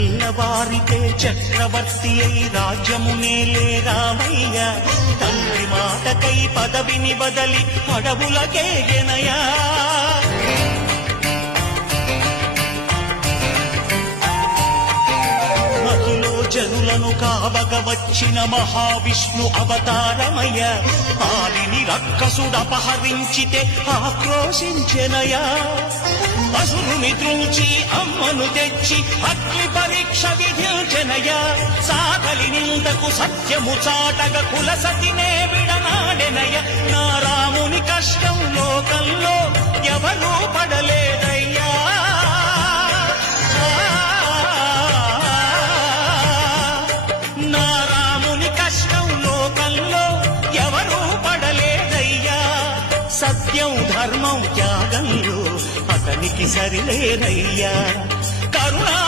తెల్లవారితే చక్రవర్తి అయి రాజ్యమునేలే రామయ్య తండ్రి మాటకై పదవిని బదలి అడవులకేగెనయా మధులో జనులను కావగ వచ్చిన మహావిష్ణు అవతారమయ్య ఆలిని రక్కసుడపహరించితే ఆక్రోశించెనయా అసురుని త్రుంచి అమ్మను తెచ్చి అగ్ని పరీక్ష విధించెనయా సాగలి నిందకు సత్యము చాటగ కులసతినే విడనాడెనయ నా రాముని కష్టం లోకంలో ఎవరూ పడలేదయ్యా నా రాముని కష్టం లోకంలో ఎవరూ పడలేదయ్యా సత్యం ధర్మం త్యాగంలో అతనికి సరిలేరయ్యా కరుణా